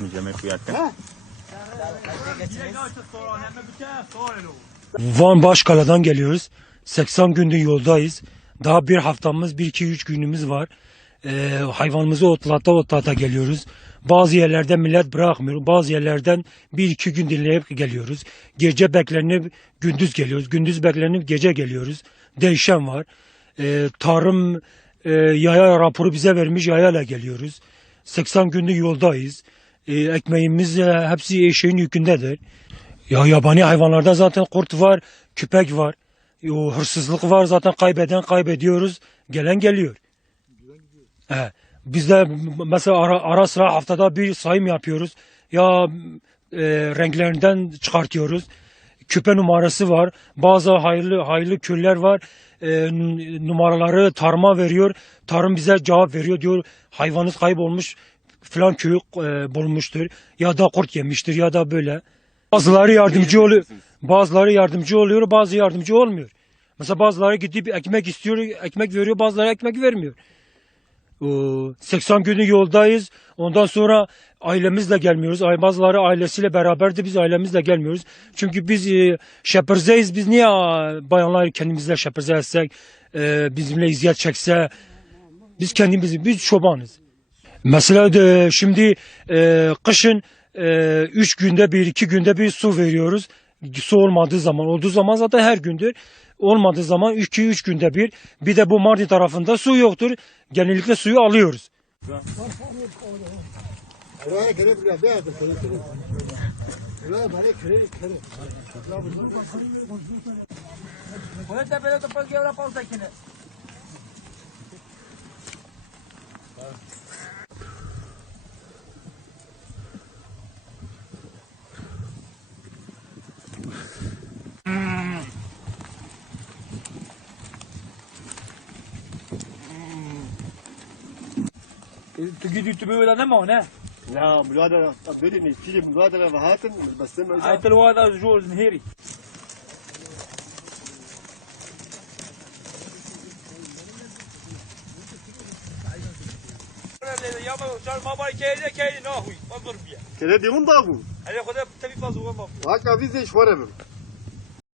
Micame kuyarken. Van Başkala'dan geliyoruz. 80 gündür yoldayız. Daha bir haftamız, bir iki üç günümüz var. Ee, hayvanımızı otlata otlata geliyoruz. Bazı yerlerden millet bırakmıyor. Bazı yerlerden bir iki gün dinleyip geliyoruz. Gece beklenip gündüz geliyoruz. Gündüz beklenip gece geliyoruz. Değişen var. Ee, tarım e, yaya raporu bize vermiş yayayla geliyoruz. 80 gündür yoldayız. Ee, ekmeğimiz e, hepsi eşeğin yükündedir. Ya yabani hayvanlarda zaten kurt var, köpek var. O hırsızlık var zaten kaybeden kaybediyoruz. Gelen geliyor. He. Biz de mesela ara, ara sıra haftada bir sayım yapıyoruz. Ya e, renklerinden çıkartıyoruz. Küpe numarası var. Bazı hayırlı hayırlı köylüler var. E, numaraları tarıma veriyor. Tarım bize cevap veriyor diyor. Hayvanınız kaybolmuş falan köyü e, bulmuştur. Ya da kurt yemiştir ya da böyle. Bazıları yardımcı oluyor. Bazıları yardımcı oluyor, bazı yardımcı olmuyor. Mesela bazıları gidip ekmek istiyor, ekmek veriyor, bazıları ekmek vermiyor. Oo, 80 günü yoldayız. Ondan sonra ailemizle gelmiyoruz. Bazıları ailesiyle beraberdi. Biz ailemizle gelmiyoruz. Çünkü biz e, şepirzeyiz. Biz niye a, bayanlar kendimizle şepirze etsek, e, bizimle iziyet çekse, biz kendimiz, biz çobanız. Mesela de şimdi e, kışın e, üç günde bir, iki günde bir su veriyoruz. Su olmadığı zaman, olduğu zaman zaten her gündür. Olmadığı zaman iki, üç günde bir. Bir de bu Mardin tarafında su yoktur. Genellikle suyu alıyoruz. تجي دي تبي ولا نمو هنا؟ نعم الواد قبلني في الواد هاتن بس هات الواد جوز نهيري. كده دي من ضابو أنا خدها تبي فازو هكا في زي شوره